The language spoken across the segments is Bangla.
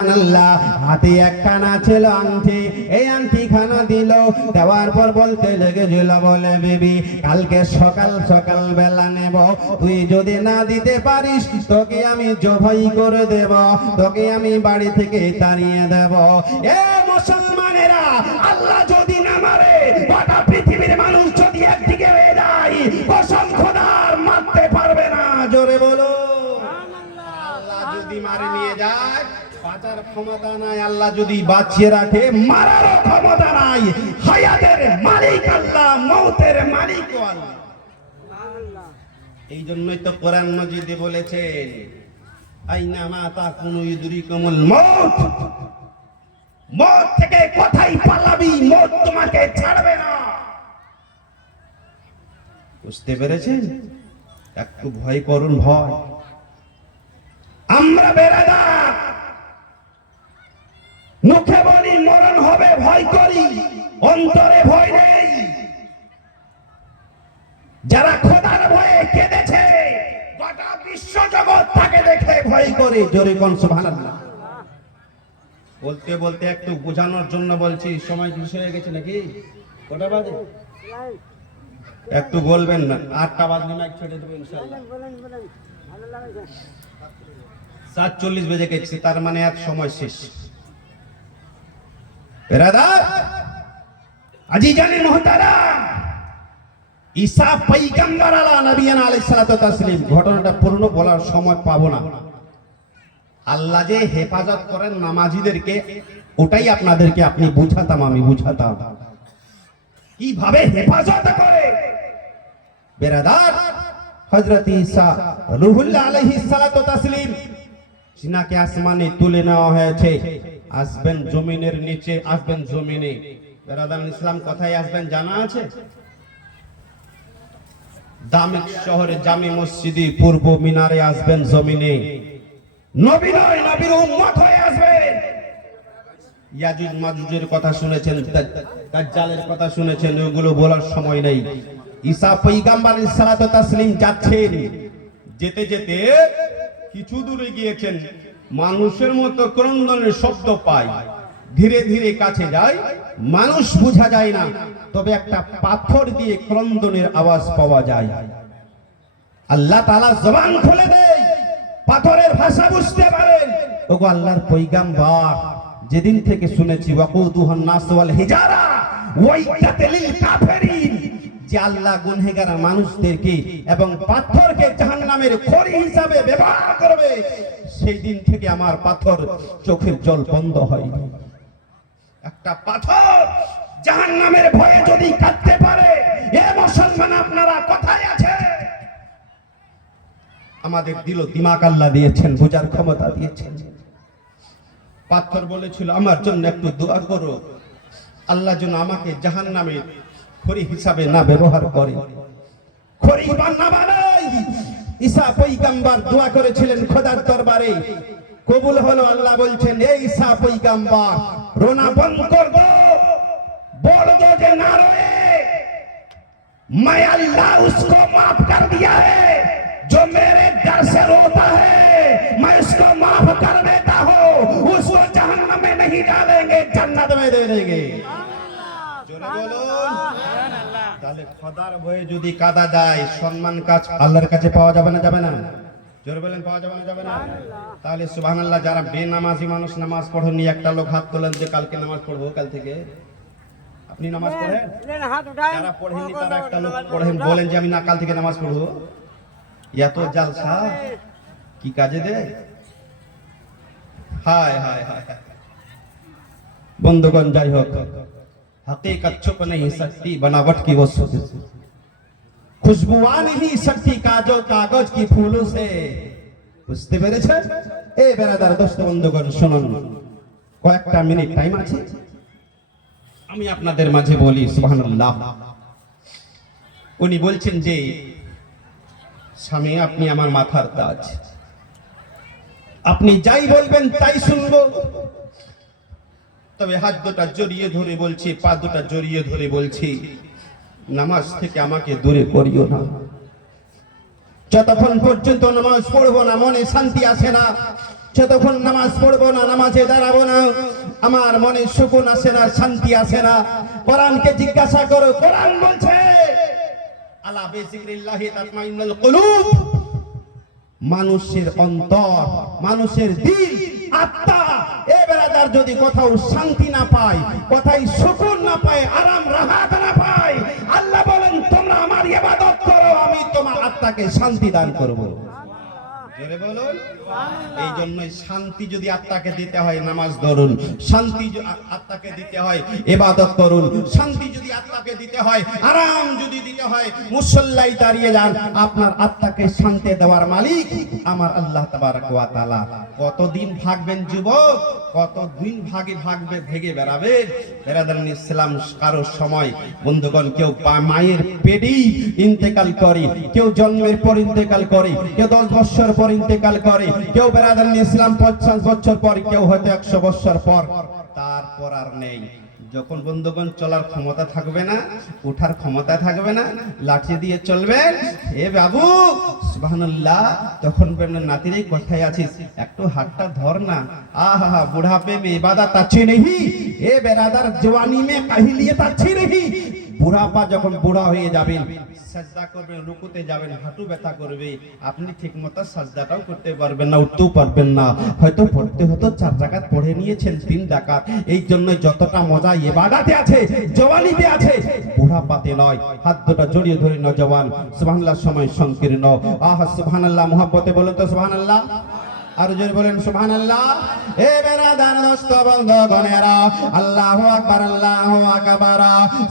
আল্লাহ হাতে একখানা ছিল আংটি, এই আংটি খানা দিল, দেওয়ার পর বলতে লেগেছিল, বলে বেবি কালকে সকাল সকাল বেলা নেব, তুই যদি না দিতে পারিস তোকে আমি জবাই করে দেব, তোকে আমি বাড়ি থেকে তাড়িয়ে দেব। এ মুসলমানেরা, আল্লাহ যদি না মারে, গোটা পৃথিবীর মানুষ যদি একদিকে হয়ে যায়, কসম খোদার মারতে পারবে না। জোরে বলো। আল্লাহ যদি মারে নিয়ে যায়, বাঁচার ক্ষমতা নাই। আল্লাহ যদি বাঁচিয়ে রাখে, মারার ক্ষমতা নাই। হায়াতের মালিক আল্লাহ, মৌতের মালিক আল্লাহ। এই জন্যই তো কোরআন মাজিদে বলেছেন, আইনা মা তাকুনু ইউদরিকুমুল মউত। মউত থেকে কোথায় পালাবি, মউত তোমাকে ছাড়বে না। বুঝতে পেরেছেন? একটু ভয় করুন, ভয়। আমরা বেরাদার, মুখে বলি মরণ হবে, ভয় করি, অন্তরে ভয় নেই। যারা খোদার ভয়ে কেঁদেছে, গোটা বিশ্ব জগৎ তাকে দেখে ভয় করে। জোরে কোন সুবহানাল্লাহ। বলতে বলতে একটু বোঝানোর জন্য বলছি, সময় শেষ হয়ে গেছে নাকি? কটা বাজে? একটু বলবেন না, 8টা বাজলে মাইক ছেড়ে দেবো ইনশাআল্লাহ। 7:40 বেজে গেছে, তার মানে এক সময় শেষ। বেরাদার, আজিজানে মুহতারাম, ঈসা পয়গম্বর আলা নবিয়ানা আলাইহিস সালাতু ওয়াস তাসলিম, ঘটনাটা পূর্ণ বলার সময় পাবো না। আল্লাহ যে হেফাজত করেন নামাজীদেরকে, ওটাই আপনাদেরকে আমি বুঝাতাম কিভাবে হেফাজত করে। বেরাদার, হযরত ঈসা রূহুল্লাহ আলাইহিস সালাতু ওয়াস তাসলিম যিনাকে আসমানে তুলে নেওয়া হয়েছে, আসবেন জমিনের নিচে, আসবেন জমিনে। বেরাদার ইসলাম কোথায় আসবেন জানা আছে? দামেস্ক শহরে জামি মসজিদে পূর্ব মিনারে আসবেন জমিনে। নবী নয়, নবীর উম্মত হয়ে আসবেন। ইয়াজুজ মাজুজের কথা শুনেছেন, দাজ্জালের কথা শুনেছেন, ওগুলো বলার সময় নেই। ঈসা পয়গম্বর আলাইহিস সালাতু ওয়াস তাসলিম যাচ্ছেন, যেতে যেতে কিছু দূরে গিয়েছেন, মানুষের মতো ক্রন্দনের শব্দ পায়। ধীরে ধীরে কাছে যায়, মানুষ বোঝা যায় না, তবে একটা পাথর দিয়ে ক্রন্দনের আওয়াজ পাওয়া যায়। আল্লাহ তাআলা জবান খুলে দেয়, পাথরের ভাষা বুঝতে পারেন। ওগো আল্লাহর পয়গম্বর, যেদিন থেকে শুনেছি ওয়াকুদুহান নাস ওয়াল হিজারা ওয়াইদাতাল লিল কাফিরিন, যে আল্লাহ গুনহেগার মানুষদেরকে এবং পাথরকে জাহান্নামের খড়ি হিসাবে ব্যবহার করবে, সেই দিন থেকে আমার পাথর চোখের জল বন্ধ হয়। একটা পাথর জাহান্নামের ভয়ে যদি কাঁদতে পারে, এ মুসলমান আপনারা কোথায় আছে? আমাদের দিল দিমাগ আল্লাহ দিয়েছেন, বোঝার ক্ষমতা দিয়েছেন। পাথর বলেছিল, আমার জন্য একটু দোয়া করো, আল্লাহ যেন আমাকে জাহান্নামের খড়ি হিসাবে না ব্যবহার করে, খড়ি না বানায়। ঈসা পয়গম্বর দোয়া করেছিলেন খোদার দরবারে, কবুল হলো। আল্লাহ বলছেন, এই ঈসা পয়গম্বর রোনা বন্ধ কর দো, बोल दो जे ना रोए, मैं अल्लाह उसको माफ कर दिया है, जो मेरे डर से रोता है मैं उसको माफ कर देता हूँ, उसको जहन्नम में नहीं डालेंगे, जन्नत में दे देंगे। জোরে বলুন। তাহলে খোদার ভয়ে যদি কাঁদা যায়, সম্মান কাজ আল্লাহর কাছে পাওয়া যাবে না? যাবে না? জোরে বলেন, পাওয়া যাবে না? যাবে না? তাহলে সুবহানাল্লাহ, যারা বেনামাজি মানুষ নামাজ পড়েননি, একটা লোক হাত তোলেন যে কালকে নামাজ পড়বো, কাল থেকে। আপনি নামাজ পড়েন? যারা পড়েননি তারা একটা লোক পড়েন, বলেন যে আমি না কাল থেকে নামাজ পড়বো। এত জালসা কি কাজে দেয়? হায় হায় হায়। বন্ধুগণ, যাই হোক, हकीकत छुप नहीं सकती बनावट की वो खुशबू आ नहीं सकती काजो कागज की फूलों से। বুঝতে পেরেছেন? এই বেরাদার দোস্ত বন্ধুগণ, শুনুন, কয়েকটা মিনিট টাইম আছে, আমি আপনাদের মাঝে বলি। সুবহানাল্লাহ। উনি বলছেন যে, স্বামী আপনি আমার মাথার তাজ, আপনি যাই বলবেন তাই শুনবো, তবে হাত দুটা জড়িয়ে ধরে বলছি, পা দুটা জড়িয়ে ধরে বলছি, নামাজ থেকে আমাকে দূরে করিও না। যতক্ষণ পর্যন্ত নামাজ পড়বো না, মনে শান্তি আসে না, যতক্ষণ নামাজ পড়বো না, নামাজে দাঁড়াবো না, আমার মনে সুকুন আসে না, শান্তি আসে না। কোরআনকে জিজ্ঞাসা করো, কোরআন বলছে আলা বিযিকরিল্লাহি তাতমাইন্নুল কুলুব, মানুষের অন্তর, মানুষের দিল, আত্মা, এ বেরাদার যদি কোথাও শান্তি না পায়, কোথায় সুকুন না পায়, আরাম রাহাত না পায়, আল্লাহ বলেন তোমরা আমার ইবাদত করো, আমি তোমার আত্মাকে শান্তি দান করব। জোরে বলুন। এই জন্যই শান্তি যদি আত্মাকে দিতে হয় নামাজ ধরুন, শান্তি আত্মাকে দিতে হয় ইবাদত করুন, শান্তি যদি আত্মাকে দিতে হয়, আরাম যদি দিতে হয় মুসল্লায় দাঁড়িয়ে যান। আপনার আত্মাকে শান্তি দেওয়ার মালিক আমার আল্লাহ তাবারক ওয়া তাআলা। কতদিন ভাগবেন যুবক, কতদিন ভেগে বেড়াবেন? বেরাদারান ইসলাম, কারো সময় বন্ধুগণ কেউ মায়ের পেটেই ইন্তেকাল করে, কেউ জন্মের পর ইন্তেকাল করে, কেউ 10 বছর পর ইন্তেকাল করে, কেউ বেরাদারান ইসলাম 50 বছর পর, কেউ হয়তো 100 বছর পর, তারপর আর নেই। যখন বন্ধুগণ চলার ক্ষমতা থাকবে না, ওঠার ক্ষমতা থাকবে না, লাঠি দিয়ে চলবেন, এ বাবু সুবহানাল্লাহ, তখন বলবেন নাতিরে কোথায় আছিস, একটু হাতটা ধর না। আহা, বুढ़ापे में इबादत अच्छी नहीं, এ বেরাদার জওয়ানি में काहिलियत अच्छी नहीं। বুড়াপা যখন বুড়া হয়ে যাবেন, সাজদা করবেন, রুকুতে যাবেন, হাঁটু ব্যথা করবে, আপনি ঠিকমতো সাজদাটাও করতে পারবেন না, উঠতেও পারবেন না। হয়তো পড়তে হতো 4 রাকাত পড়ে নিয়েছেন 3 রাকাত। এই জন্য যতটা মজা ইবাদতে আছে, জওয়ানিতে আছে, বুড়াপাতে নয়। হাত দুটো জড়িয়ে ধরে নওজওয়ান, সুবহানাল্লাহ, সময় সংকীর্ণ। আহা সুবহানাল্লাহ, মুহাব্বতে বলুন তো সুবহানাল্লাহ, আর জোরে বলেন সুবহানাল্লাহ। এ বেরাদার দোস্ত বন্ধুগণেরা, আল্লাহু আকবার, আল্লাহু আকবার,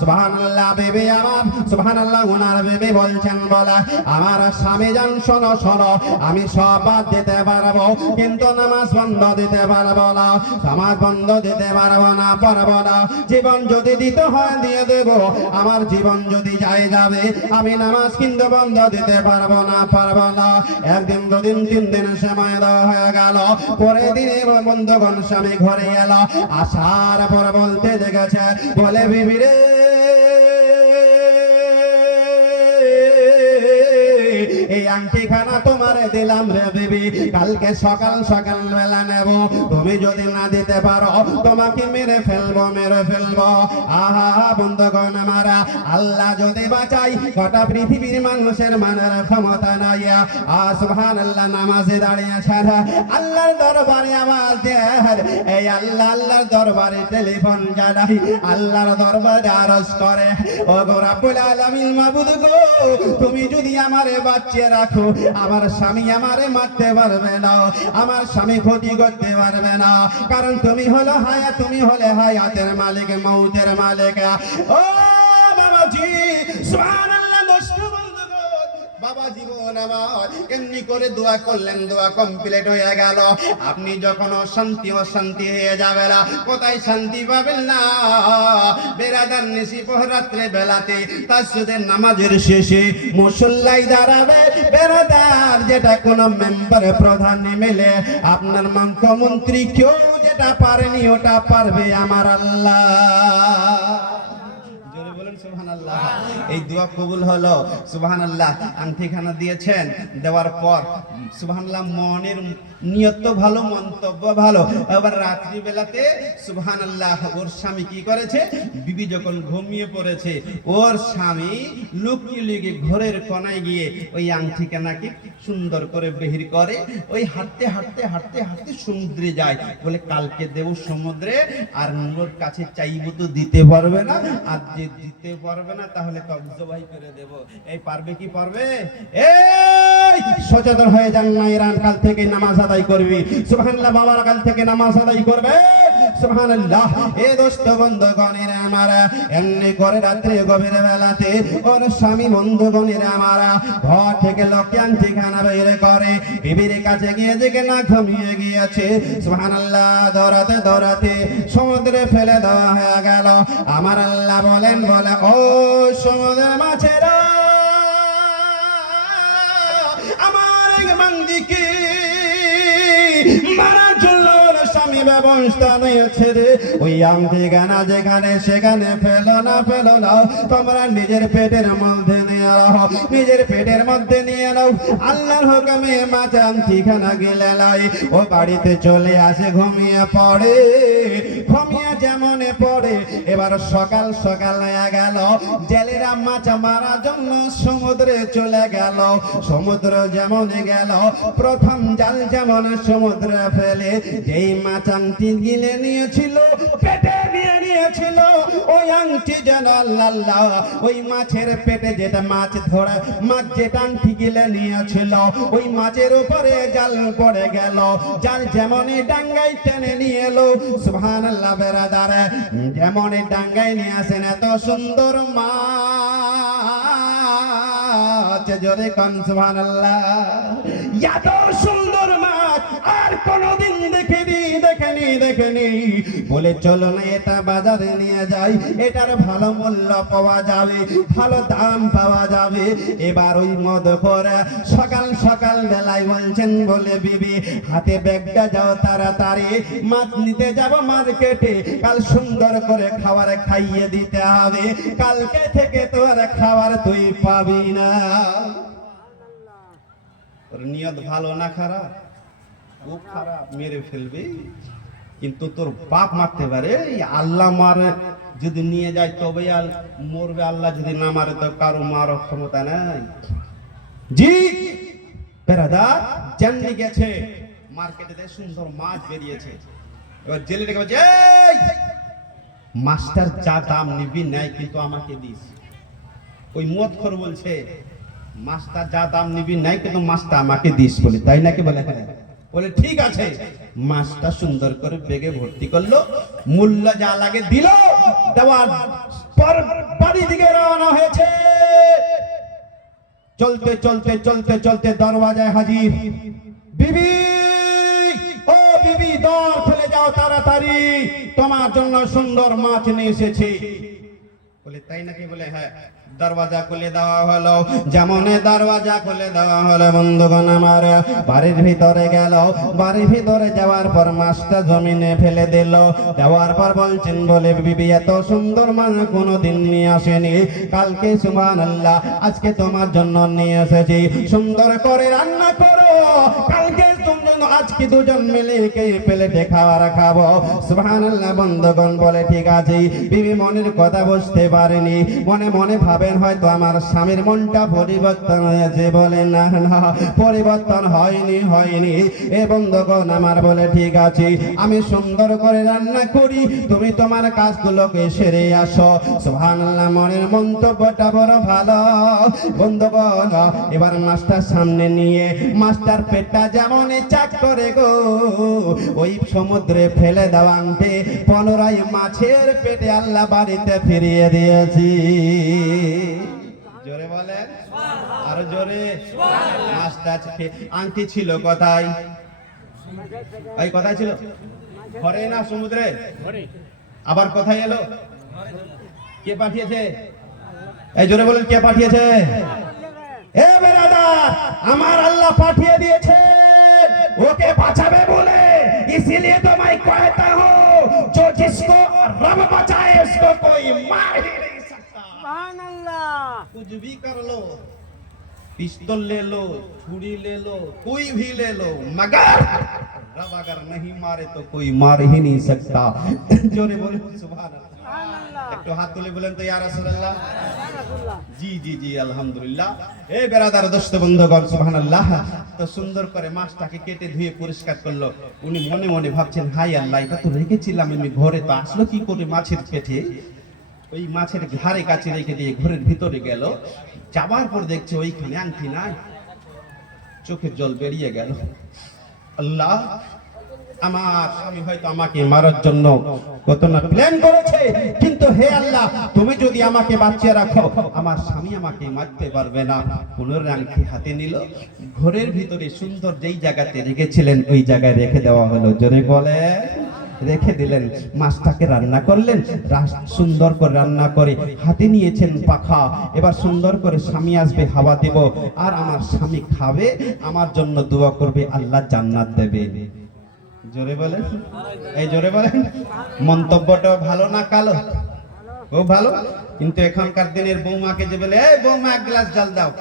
সুবহানাল্লাহ। বেবি আমার, সুবহানাল্লাহ, ওনার বেবি বলছেন, বলে আমার স্বামী জান, শোনো শোনো, আমি সব বাদ দিতে পারবো, কিন্তু নামাজ বন্ধ দিতে পারবো না, নামাজ বন্ধ দিতে পারবো না, পারবো না। জীবন যদি দিতে হয় দিয়ে দেব, আমার জীবন যদি যায় যাবে, আমি নামাজ কিন্তু বন্ধ দিতে পারবো না, পারবো না। একদিন, 2 দিন, 3 দিন সময় দেওয়া হয়ে গেল। পরের দিনে বন্ধুগণ স্বামী ঘরে এলো, আসার পর বলতে দেখেছে, বলে বিবি রে, এই আংটিখানা তোমারে দিলাম রে বিবি, কালকে সকাল সকাল বেলা নেব, তুমি যদি না দিতে পারো তোমাকে মেরে ফেলবো, মেরে ফেলবো। আহা বন্ধুগণ আমার, আল্লাহ যদি বাঁচাই, গোটা পৃথিবীর মানুষের মানার ক্ষমতা নাই। সুবহানাল্লাহ, নামাজে দাঁড়িয়েছেন, আল্লাহর দরবারে আওয়াজ দেয়, এই আল্লাহ, আল্লাহর দরবারে টেলিফোন জানাই, আল্লাহর দরবারে আরজ করে, ও গো রব্বুল আলামিন, মাবুদ গো, তুমি যদি আমারে বাঁচিয়ে রাখো, আমার স্বামী আমারে মারতে পারবে না, আমার স্বামী ক্ষতি করতে পারবে না, কারণ তুমি হলো হায়াত, তুমি হলে হায়াতের মালিক, মউতের মালিক। ও বাবাজি, সুবহানাল্লাহ, দোস্ত বন্ধুগণ, বাবা জীবন আমার এমনি করে দোয়া করলেন, দোয়া কমপ্লিট হয়ে গেল। আপনি যখন অশান্তি হয়ে যাবে না, কোথায় শান্তি পাবেন না? বেরাদার নিশি রাত্রে বেলাতে তাহাজ্জুদের নামাজের শেষে মুসল্লাই দাঁড়াবে বেরাদার, যেটা কোন মেম্বার প্রধান মিলে আপনার মুখ্যমন্ত্রী কেউ যেটা পারেনি, ওটা পারবে আমার আল্লাহ। সুবহানাল্লাহ। এই দোয়া কবুল হলো, সুবহানাল্লাহ। আংটিখানা দিয়েছেন, দেওয়ার পর সুবহানাল্লাহ, মনের নিয়ত ভালো, মন্তব্য ভালো। এবার রাত্রি বেলাতে সুবহানাল্লাহ, ওর স্বামী কি করেছে, বিবি যখন ঘুমিয়ে পড়েছে, ওর স্বামী লুকিয়ে লুকিয়ে ঘরের কোনায় গিয়ে ওই আংটিখানাকে সুন্দর করে বের করে, ওই হাঁটতে হাঁটতে হাঁটতে হাঁটতে সমুদ্রে যায়, বলে কালকে দেব সমুদ্রে, আর নূরের কাছে চাইবো তো দিতে পারবে না, আর যে দিতে পারবে না তাহলে কবজবাই করে দেব। এই পারবে কি পারবে? এই সচেতন হয়ে যান না, ইরান কাল থেকে নামাজ আদায় করবি, সুবহানাল্লাহ, বাবার কাল থেকে নামাজ আদায় করবে, সুবহানাল্লাহ। এ দোস্ত বন্ধুগণের আমার, এমনি করে রাত্রে গভীর বেলাতে ওর স্বামী বন্ধুগণের আমার ঘর থেকে লক্ষ্যে আংটিখানা বের করে, বিবির কাছে গিয়ে দেখে না ঘুমিয়ে গিয়েছে, সুবহানাল্লাহ। দৌড়াতে দৌড়াতে সমুদ্রে ফেলে দেওয়া হয়ে গেল। আমার আল্লাহ বলেন, বলে ও সমুদ্রের মাছেরা, আমার এক বান্দিকে মারার জন্য স্বামী ব্যবস্থা নিয়েছে রে। ওই আংটি গানা যেখানে সেখানে ফেলো না, ফেলো না, তোমরা নিজের পেটের মধ্যে নিয়ে নাও, নিজের পেটের মধ্যে নিয়ে নাও। আল্লাহর হুকুমে মাছ আংটি খানা গেলে লাই, ও বাড়িতে চলে আসে, ঘুমিয়ে পড়ে। ঘুমিয়ে যেমন পড়ে, এবার সকাল সকাল হয়ে গেল, জেলেরা মাছ মারার জন্য সমুদ্রে চলে গেল। সমুদ্র যেমন গেল, প্রথম জাল যেমন সমুদ্রে ফেলে, যেই মাছ আংটি গিলে নিয়েছিল, পেটে নিয়ে নিয়েছিল, ওই আংটি যেন আল্লাহ, ওই মাছের পেটে যেটা মাছ ধরা, মাছ যেটা আংটি গিলে নিয়েছিল, ওই মাছের উপরে জাল পড়ে গেল। জাল যেমন ডাঙ্গাই টেনে নিয়ে এলো, সুবহানাল্লাহ বেরাদার, যেমন ডাঙ্গাই নিয়ে আসেন এত সুন্দর মাছ, জোরে কোন সুবহানাল্লাহ। এত সুন্দর মাছ আর কোনদিন দেখিনি, দেখিনি, দেখিনি। বলে চলো না এটা বাজারে নিয়ে যাই, এটার ভালো মূল্য পাওয়া যাবে, ভালো দাম পাওয়া যাবে। এবার ওই মদ করে সকাল সকাল বেলায় বলছেন, বলে বিবি হাতে ব্যাগটা যাও, তাড়াতাড়ি মাছ নিতে যাব মার্কেটে, কাল সুন্দর করে খাবার খাইয়ে দিতে হবে, কালকে থেকে তোর খাবার তুই পাবি না। ওর নিয়ত ভালো না খারাপ? খুব খারাপ, মেরে ফেলবে। কিন্তু তোর বাপ মারতে পারে, আল্লাহ মারে যদি নিয়ে যায় তবে আর মরবে, আল্লাহ যদি না মারে তো কারো মারার ক্ষমতা নাই। জি বেরাদার, জাননি গেছে মার্কেটে সুন্দর মাছ বেরিয়েছে। এবার জেলে রেখে বলছে, এই মাছটার যা দাম নিবি নাই, কিন্তু আমাকে দিস। ওই মদখোর বলছে, মাছটা যা দাম নিবি নাই, কিন্তু মাছটা আমাকে দিস। বলে তাই নাকি? বলে হ্যাঁ। বলে ঠিক আছে। মাছটা সুন্দর করে বেগে ভর্তি করলো, মূল্য যা লাগে দিল, দেওয়ার পর বাড়ি দিকে রওনা হয়েছে। চলতে চলতে চলতে চলতে দরওয়াজায় হাজির। বিবি, ও বিবি, দর খুলে যাও তাড়াতাড়ি, তোমার জন্য সুন্দর মাছ নিয়ে এসেছি। বলে তাই নাকি? বলে হ্যাঁ। দরওয়াজা খুলে দেওয়া হলো। যেমন দরওয়াজা খুলে দেওয়া হলো, বন্ধুগণ আমার, বাড়ির ভিতরে গেল। বাড়ির ভিতরে যাওয়ার পর মাছটা জমিনে ফেলে দিল। দেওয়ার পর বলছেন, বলে বিবি এত সুন্দর মাছ কোনোদিন নিয়ে আসেনি, কালকে সুবহানাল্লাহ আজকে তোমার জন্য নিয়ে এসেছি, সুন্দর করে রান্না করো, কালকে আজকে দুজন মিলে কে প্লেটে খাবার খাবো। সুবহানাল্লাহ। বন্ধুগণ বলে ঠিক আছে। বিবি মনের কথা বুঝতে পারেনি, মনে মনে ভাবেন হয়তো আমার স্বামীর মনটা পরিবর্তন হয়েছে। বলে না না, পরিবর্তন হয়নি, হয়নি। এ বন্ধুগণ আমার, বলে ঠিক আছে, আমি সুন্দর করে রান্না করি, তুমি তোমার কাজগুলোকে সেরে আসো। সুবহানাল্লাহ। মনের মন্তব্যটা বড় ভালো। বন্ধুগণ এবার মাছটার সামনে নিয়ে, মাছটার পেটটা যেমন চাক করে গো, ওই সমুদ্রে ফেলে দেওয়া আংটি পুনরায় মাছের পেটে আল্লাহ বাড়িতে ফিরিয়ে দিয়েছি। জোরে বলে, আরো জোরে। মাছটা আংটি ছিল কোথায়? এই কোথায় ছিল? ঘরে না সমুদ্রে? আবার কোথায় এলো? কে পাঠিয়েছে? এই জোরে বলেন, কে পাঠিয়েছে? এ বেরাদার, আমার আল্লাহ পাঠিয়ে দিয়েছে ওকে বাঁচাবে বলে। इसीलिए तो मैं कहता हूँ, जो जिसको रब बचाए उसको कोई मार ही नहीं सकता। सुभान अल्लाह। कुछ भी कर लो, पिस्तौल ले लो, छुरी ले लो, कोई भी ले लो, मगर रब अगर नहीं मारे तो कोई मार ही नहीं सकता। जोरे बोले सुभान अल्लाह। একটু হাত তুলে বলেন তো ইয়া রাসূলুল্লাহ। জি জি জি, আলহামদুলিল্লাহ। এই বেরাদার দোস্ত বন্ধুগণ, সুবহানাল্লাহ। তো সুন্দর করে মাছটাকে কেটে ধুয়ে পরিষ্কার করলো। উনি মনে মনে ভাবছেন, হাই আল্লাহ, এটা তো রেখেছিলাম আমি ঘরে, তো আসলো কি করে মাছের পেটে? ওই মাছের ঘাড়ে কাছে রেখে দিয়ে ঘরের ভিতরে গেল। যাবার পর দেখছে ওইখানে আংটি নাই। চোখের জল বেরিয়ে গেল। আল্লাহ, আমার স্বামী হয়তো আমাকে মারার জন্য কত না প্ল্যান করেছে, কিন্তু হে আল্লাহ, তুমি যদি আমাকে বাঁচিয়ে রাখো, আমার স্বামী আমাকে মারতে পারবে না। পুনরায় আংটি হাতে নিল, ঘরের ভিতরে সুন্দর যেই জায়গাতে রেখেছিলেন ওই জায়গায় রেখে দেওয়া হলো। জোরে বলে, রেখে দিলেন। মাছটাকে রান্না করলেন, সুন্দর করে রান্না করে হাতে নিয়েছেন পাখা। এবার সুন্দর করে স্বামী আসবে, হাওয়া দেব, আর আমার স্বামী খাবে, আমার জন্য দোয়া করবে, আল্লাহ জান্নাত দেবে। জোরে বলেন, এই জোরে বলেন। মন্তব্যটা ভালো না কালো? ও ভালো। কিন্তু এখনকার দিনের বৌমাকে যে বলে, এই বৌমা এক গ্লাস জল দাও,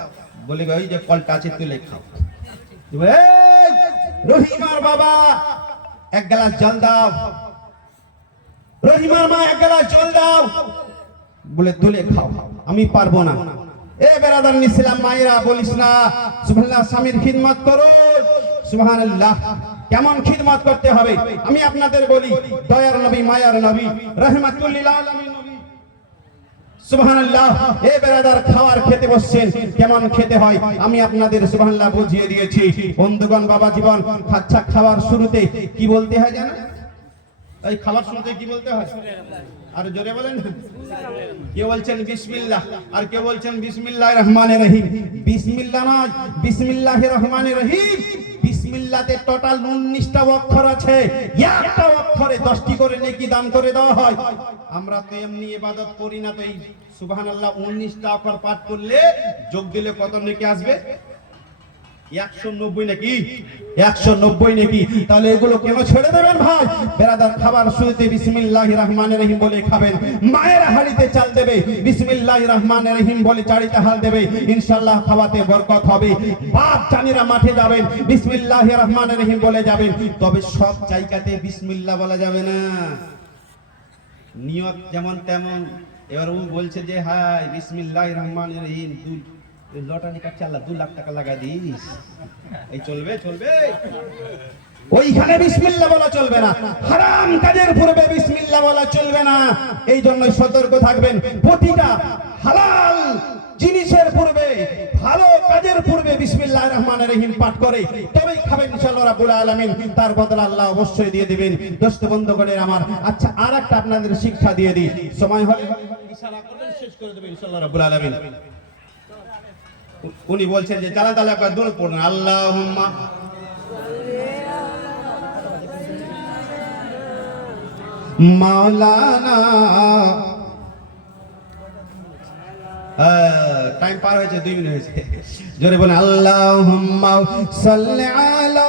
বলে ওই যে কলটা আছে তুলে খাও। এই রহিমার বাবা এক গ্লাস জল দাও, রহিমার মা এক গ্লাস জল দাও, বলে তুলে খাও। আমি পারবো না। এ বেরাদার ইসলাম মায়েরা বলিস না সুবহানাল্লাহ, স্বামীর খিদমত করো। সুবহানাল্লাহ, কেমন খিদমত করতে হবে আমি আপনাদের বলি। দয়ার নবী, মায়ার নবী, রাহমাতুল লিল আলামিন নবী, সুবহানাল্লাহ। এ বেরাদার খাওয়ার খেতে বসছেন, কেমন খেতে হয় আমি আপনাদের সুবহানাল্লাহ বুঝিয়ে দিয়েছি। বন্ধুগণ, বাবা জীবন আচ্ছা, খাওয়ার শুরুতে কি বলতে হয় জানেন? এই খাবার শুরুতে কি বলতে হয়? আর জোরে বলেন। কেউ বলছেন বিসমিল্লাহ, আর কেউ বলছেন বিসমিল্লাহির রহমানির রহিম। বিসমিল্লাহ নয়, বিসমিল্লাহির রহমানির রহিম। বিসমিল্লাহতে টোটাল 19টা অক্ষর আছে। একটা অক্ষরে 10টি করে নেকি দান করে দেওয়া হয়। আমরা তো এমনি ইবাদত করি না, তো এই সুবহানাল্লাহ 19টা অক্ষর পাঠ করলে যোগ দিলে কত নেকি আসবে? 190 নাকি? 190 নাকি? তাহলে এগুলো কেন ছেড়ে দেবেন ভাই? বেরাদার, খাবার শুরুতে বিসমিল্লাহির রহমানির রহিম বলে খাবেন। মায়ের হাড়িতে চাল দেবে, বিসমিল্লাহির রহমানির রহিম বলে চাড়িতে হাল দেবে, ইনশাআল্লাহ খাওয়াতে বরকত হবে। বাপ জানিরা মাঠে যাবেন, বিসমিল্লাহির রহমানির রহিম বলে যাবেন। তবে সব জায়গাতে বিসমিল্লাহ বলা যাবে না, নিয়ত যেমন তেমন। এবার ও বলছে যে হাই বিসমিল্লাহির রহমানির রহিম, লটারি কাটছে, আল্লাহ 2 লাখ টাকা লাগা দিস, এই চলবে? চলবে? ওইখানে বিসমিল্লাহ বলা চলবে না। হারাম কাজের পূর্বে বিসমিল্লাহ বলা চলবে না। এই জন্যই সতর্ক থাকবেন। প্রতিটা হালাল জিনিসের পূর্বে, ভালো কাজের পূর্বে বিসমিল্লাহির রহমানির রহিম পাঠ করে তবেই খাবেন ইনশাআল্লাহ রাব্বুল আলামিন। তার বদলে আল্লাহ অবশ্যই দিয়ে দিবেন। দোস্ত বন্ধুগণের আমার, আচ্ছা আর একটা আপনাদের শিক্ষা দিয়ে দিই। সময় হলে ইশারা করবেন, শেষ করে দেবেন ইনশাআল্লাহ রাব্বুল আলামিন। উনি বলছেন যে জালা তালা একবার দূর পড়ুন, আল্লাহুম্মা মাওলানা। টাইম পার হয়েছে, 2 মিনিট হয়েছে। জোরে বলেন, আল্লাহুম্মা সাল্লি আলা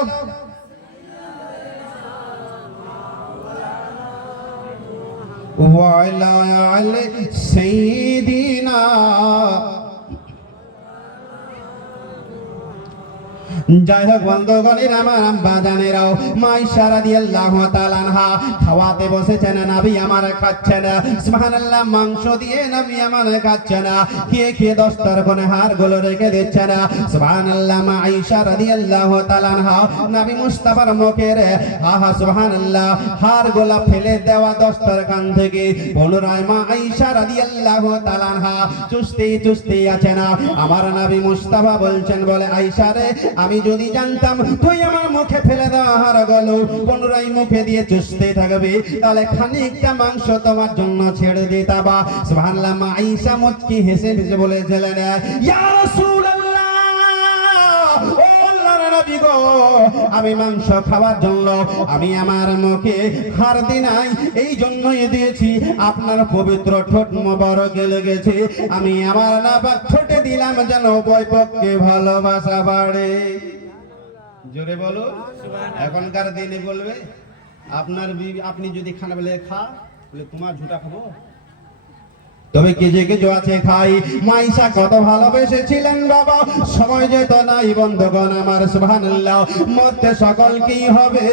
ওয়া আলা আলি সাইয়্যিদিনা। যাই হোক বন্ধুগণের আমার, বাজানেরাও, মা আয়েশা রাদিয়াল্লাহু তাআলা আনহা খাওয়াতে বসেছেন, নবী আমার খাচ্ছেন। সুবহানাল্লাহ, মাংস দিয়ে নবী আমার খাচ্ছেন, খেয়ে খেয়ে দস্তরখানে হাড়গুলো রেখে দিচ্ছেন। সুবহানাল্লাহ, মা আয়েশা রাদিয়াল্লাহু তাআলা আনহা নবী মুস্তাফার মুখের আহা সুবহানাল্লাহ হাড়গুলো ফেলে দেওয়া দস্তরখান থেকে পুনরায় মা আয়েশা রাদিয়াল্লাহু তাআলা আনহা চুষতে চুষতে আছেন। আমার নবী মুস্তাফা বলছেন, বলে আয়েশা রে, আমি যদি জানতাম তুই আমার মুখে ফেলে দেওয়া হাড়গুলো পুনরায় মুখে দিয়ে চুষতে থাকবে, তাহলে খানিকটা মাংস তোমার জন্য ছেড়ে দিতাম। সুবহানাল্লাহ, মা আয়েশা মুচকি হেসে হেসে বলেছিলেন, ইয়া রাসূলুল্লাহ, ও আল্লাহর নবী গো, আমি মাংস খাওয়ার জন্য আমি আমার মুখে হাড় দিই নাই, এই জন্যই দিয়েছি আপনার পবিত্র ঠোঁট মোবারক লেগেছে, আমি আমার নাপাক ঠোঁটে দিলাম যেন উভয় পক্ষে ভালোবাসা বাড়ে। জোরে বলো। এখনকার দিনে বলবে আপনার আপনি যদি খানা বলে খা, বলে তোমার ঝুটা খাবো। তবে কিছু আছে খাই। মা আয়েশা কত ভালোবেসেছিলেন বাবা, সময় যেত নাই বন্ধুগণ আমার। সুবহানাল্লাহ, মরতে সকল কি হবে,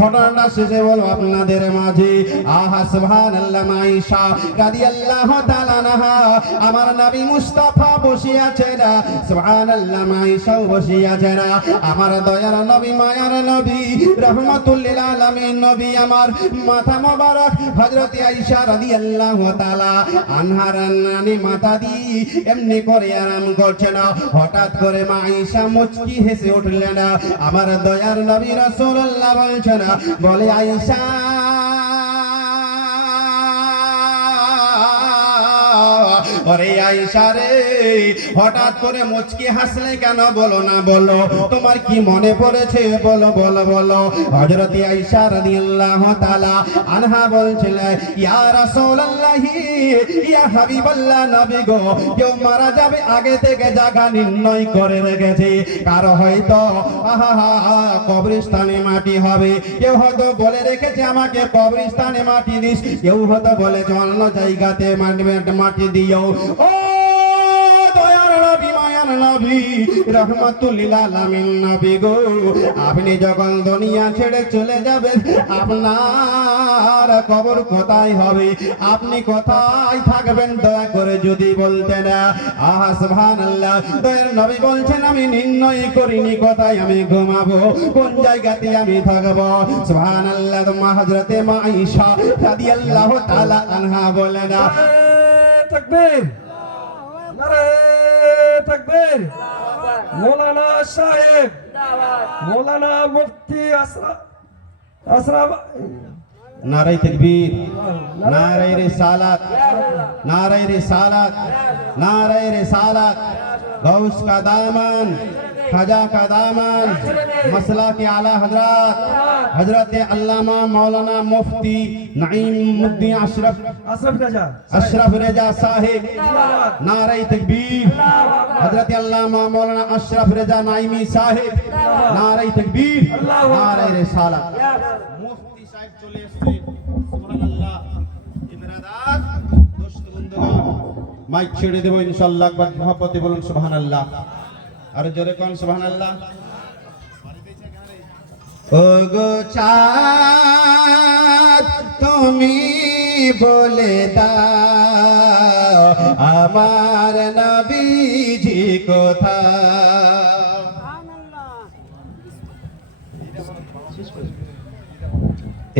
ঘটনাটা শেষে বলবো আপনাদের মাঝে। আহা সুবহানাল্লাহ, মা আয়েশা রাদিয়াল্লাহু তাআলা আনহা আমার নবী মুস্তাফা বসে আছেন। সুবহানাল্লাহ, মা আয়েশাও বসে আছেন। আমার দয়ার নবী, মায়ার নবী, রাহমাতুল লিল আলামিন নবী আমার মাথা মোবারক হযরত আয়েশা রাদিয়াল্লাহু তাআলা আনহা রান্নানি মাথা দি এমনি করে আরাম করছেন। হঠাৎ করে মা আয়েশা মুচকি হেসে উঠলেন। আমার দয়ার নবী রাসূলুল্লাহ বলছেন, বলে আয়েশা ওরে আয়েশা রে, হঠাৎ করে মুচকি হাসলে কেন বলো না, বলো তোমার কি মনে পড়েছে, বলো বলো বলো। হযরত আয়েশা রাদিয়াল্লাহু তাআলা আনহা বলছিলেন, ইয়া রাসূলুল্লাহি, ইয়া হাবিবাল্লাহ, নবী গো, কেউ মারা যাবে আগে থেকে জায়গা নির্ণয় করে রেখেছে। কারো হয়তো কবরস্থানে মাটি হবে, কেউ হয়তো বলে রেখেছে আমাকে কবরস্থানে মাটি দিস, কেউ হয়তো বলেছে অন্য জায়গাতে মাটি দিও। ও দয়ার নবী, মায়ার নবী, রহমাতুল লিল আলামিন নবী গো, আপনি যখন দুনিয়া ছেড়ে চলে যাবেন আপনার কবর কোথায় হবে, আপনি কোথায় থাকবেন, দয়া করে যদি বলতেন। আহা সুবহানাল্লাহ, দয়ার নবী বলছেন আমি নির্ণয় করিনি কোথায় আমি ঘুমাবো, কোন জায়গাতে আমি থাকবো। সুবহানাল্লাহ। হযরতে মা আয়েশা রাদিয়াল্লাহু তাআলা আনহা বলেন, তাকবীর, নারে তাকবীর। মৌলানা সাহেব, মৌলানা মুফতি আশরাফ, নারে তাকবীর, নারে রিসালাত, নারে রিসালাত, নারে রিসালাত। गौस का दामन, खजा का दामन, मसला के आला हजरत हजरत अल्लामा मौलाना मुफ्ती नईमुद्दीन अशरफ रजा साहिब, नारे तकबीर। हजरत अल्लामा मौलाना अशरफ रजा नाइमी साहिब, नारे तकबीर, नारे रिसालत। मुफ्ती साहिब चले एসেছে, সুবহানাল্লাহ। ইমরাদাত দোস্ত বন্ধুগণ, মাইক ছেড়ে দেব ইনশাআল্লাহ, একবার মহব্বতে বলুন সুবহানাল্লাহ, আর জোরে কোন সুবহানাল্লাহ। ও গো চাঁদ তুমি বলে দাও আমার নবীজি কোথায়।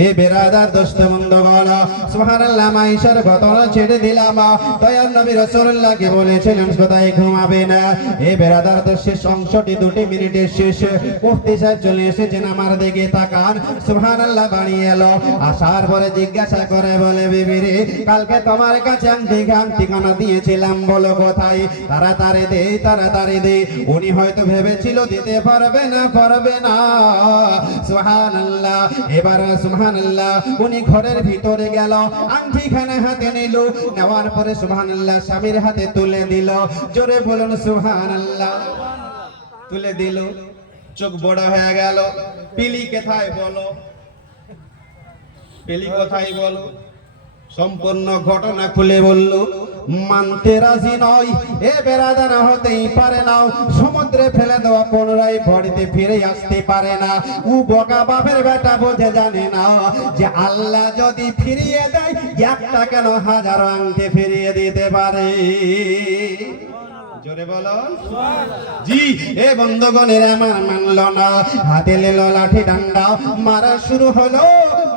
এ বেরাদার দোস্ত বন্ধুগণ, সুবহানাল্লাহ, মাইশার ঘটনা ছেড়ে দিলাম। দয়ার নবী রাসূলুল্লাহকে বলেছিলেন কোথায় ঘুমাবে না। এ বেরাদার শেষ অংশটি 2 মিনিটের শেষ। মুফতি সাহেব চলে এসেছেন, আমার দিকে তাকান। সুবহানাল্লাহ, বাড়ি এলো, আসার পরে জিজ্ঞাসা করে বলে, বিবি রে, কালকে তোমার কাছে ঠিকানা দিয়েছিলাম, বলো কোথায়, তাড়াতাড়ি দে, তাড়াতাড়ি দে। উনি হয়তো ভেবেছিল দিতে পারবে না, পারবে না। সুবহানাল্লাহ। এবার সুবহানাল্লাহ, উনি ঘরের ভিতরে গেল, আংটিখানা হাতে নিল, নেওয়ার পরে সুবহানাল্লাহ স্বামীর হাতে তুলে দিল। জোরে বলুন সুবহানাল্লাহ। তুলে দিল, চোখ বড় হয়ে গেল। পিলি কোথায় বলো, পিলি কোথায় বলো। সম্পূর্ণ ঘটনা খুলে বলল, মানতে রাজি নয়। এ বেরাদার হতেই পারে না, সমুদ্রে ফেলে দেওয়া পুনরায় বাড়িতে ফিরে আসতে পারে না। ও বকা বাপের বেটা বোঝে জানে না যে আল্লাহ যদি ফিরিয়ে দেয়, একটা কেন হাজারো আংটি ফিরিয়ে দিতে পারে। জোরে বলো জি। এ বন্ধুগণের আমার মানল না, হাতে নিল লাঠি ডান্ডা, মারা শুরু হলো।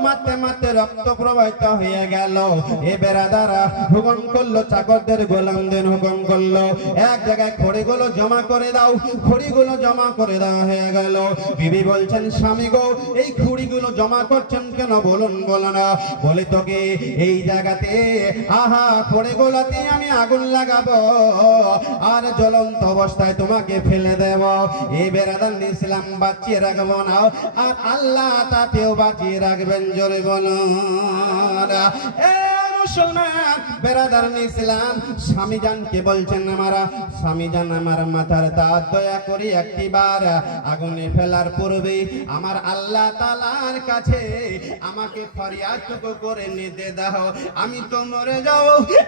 মারতে মারতে রক্ত প্রবাহিত হয়ে গেল। এ বেরাদারা হুকুম করলো, চাকরদের গোলামদের হুকুম করলো, এক জায়গায় খড়িগুলো জমা করে দাও। খড়িগুলো জমা করে দেওয়া হয়ে গেল। বিবি বলছেন, স্বামী গো, এই খড়িগুলো জমা করছেন কেন, বলুন। বলো না, বলে তোকে এই জায়গাতে খড়িগুলোতে আমি আগুন লাগাবো, আর জ্বলন্ত অবস্থায় তোমাকে ফেলে দেব। এই বেরাদার ইসলাম বাঁচিয়ে রাখবো না, আর আল্লাহ তাতেও বাঁচিয়ে রাখবেন। জোরে বলুন। মুসলমান বেরাদার ইসলাম স্বামী জানকে বলছেন, আমারা স্বামী জান, আমার মাথার তার দয়া করে একটিবার আগুনে ফেলার পূর্বে আমার আল্লাহ তাআলার কাছে আমাকে ফরিয়াদ করে নিতে দাও। আমি তো মরে যাও,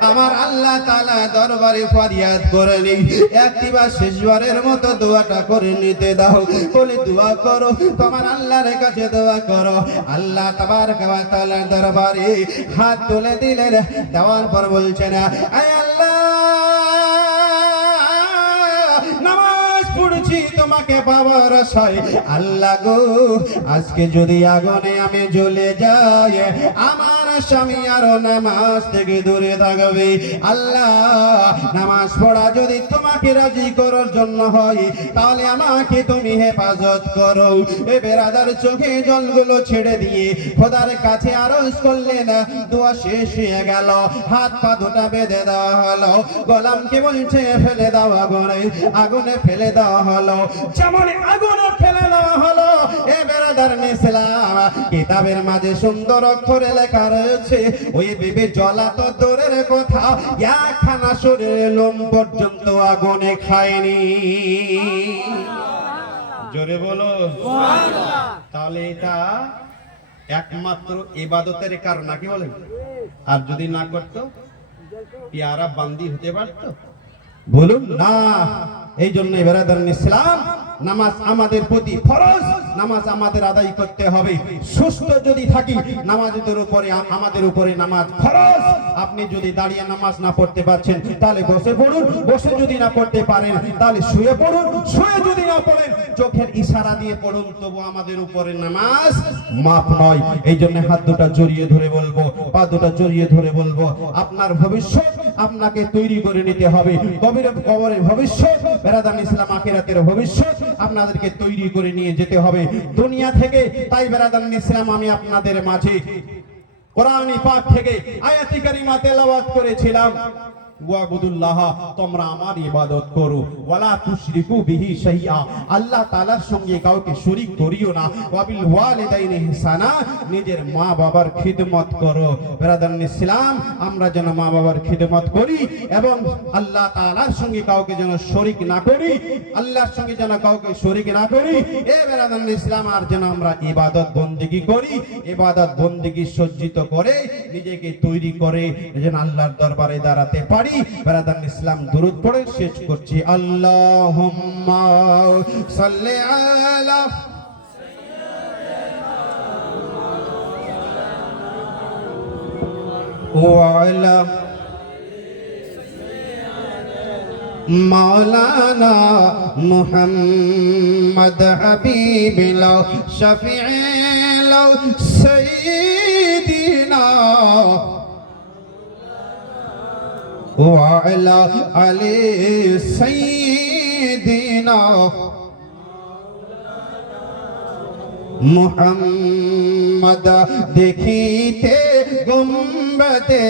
আমার আল্লাহ তাআলা দরবারে ফরিয়াদ করে নি, একটিবার শেষবারের মতো দোয়াটা করে নিতে দাও। বলে দোয়া করো, তোমার আল্লাহর কাছে দোয়া করো। আল্লাহ তাবারক ওয়া তাআলার দরবারে হাত তুলে দিলেন। দেওয়ার পর বলছেন, আয় আল্লাহ, নামাজ পড়ছি তোমাকে পাওয়ার আশায়। আল্লাহ গো, আজকে যদি আগুনে আমি জ্বলে যাই, আমার স্বামী আরো নামাজ থেকে দূরে থাকবে। আল্লাহ, নামাজ পড়া যদি তোমাকে রাজি করার জন্য হয় তাহলে আমাকে তুমি হেফাজত করো। এ বেরাদার চোখে জলগুলো ছেড়ে দিয়ে খোদার কাছে আরজ করলেন। দোয়া শেষ হয়ে গেল, হাত পা দুটা বেঁধে দেওয়া হলো। গোলামকে বলছে ফেলে দাও আগুনে, আগুনে ফেলে দেওয়া হলো। যেমন আগুনে ফেলে দেওয়া হলো, এ বেরাদার ইসলাম কিতাবের মাঝে সুন্দর অক্ষরে লেখা রয়েছে, ওই বিবি জ্বলা তো দূরের কথা, একখানা শরীরের লোম পর্যন্ত আগুনে খায়নি। জোরে বলো। তাহলে এটা একমাত্র ইবাদতের কারণ নাকি বলেন? আর যদি না করতো পেয়ারা বান্দি হতে পারতো? বলুন না। এই জন্য বেরাদার ইসলাম, নামাজ আমাদের প্রতি ফরজ, নামাজ আমাদের আদায় করতে হবে। সুস্থ যদি থাকি নামাজের উপরে, আমাদের উপরে নামাজ ফরজ। আপনি যদি দাঁড়িয়ে নামাজ না পড়তে পারছেন তাহলে বসে পড়ুন, বসে যদি না পড়তে পারেন তাহলে শুয়ে পড়ুন, শুয়ে যদি না পড়েন চোখের ইশারা দিয়ে পড়ুন, তবু আমাদের উপরে নামাজ মাফ নয়। এই জন্য হাত দুটা জড়িয়ে ধরে বলবো, পা দুটা জড়িয়ে ধরে বলবো, আপনার ভবিষ্যৎ আপনাকে তৈরি করে নিতে হবে। কবরের ভবিষ্যৎ, বেরাদার ইসলাম আখিরাতের ভবিষ্যৎ আপনাদেরকে তৈরি করে নিয়ে যেতে হবে দুনিয়া থেকে। তাই বেরাদার ইসলাম আমি আপনাদের মাঝে কোরআন পাক থেকে আয়াতে কারিমা তেলাওয়াত করেছিলাম, ওয়াবুদুল্লাহ, তোমরা আমার ইবাদত করো, ওয়ালা তুশরিকু বিহি শাইআ, আল্লাহ তাআলার সঙ্গে কাউকে শরীক করিও না, ওয়াবিল ওয়ালিদাইনি ইহসানা, নিজের মা বাবার খিদমত করো। ব্রাদার ইসলাম, আমরা যেন মা বাবার খিদমত করি এবং আল্লাহ তাআলার সঙ্গে কাউকে যেন শরীক না করি, আল্লাহর সঙ্গে যেন কাউকে শরীক না করি। এ ব্রাদার ইসলাম, আর যেন আমরা ইবাদত বন্দেগী করি, ইবাদত বন্দেগী সজ্জিত করে নিজেকে তৈরি করে যেন আল্লাহর দরবারে দাঁড়াতে পারি। বেরাদার ইসলাম, দুরূদ পড়ে শেষ করছি। আল্লাহুম্মা সাল্লি আলা ওয়া আলা মাওলানা মুহাম্মদ হাবিবিল্লাহ শাফিঈল্লাহ সাইয়্যিদিনা ওয়ালা আলি সাইয়্যিদিনা মুহাম্মদ দেখিতে গুম্বদে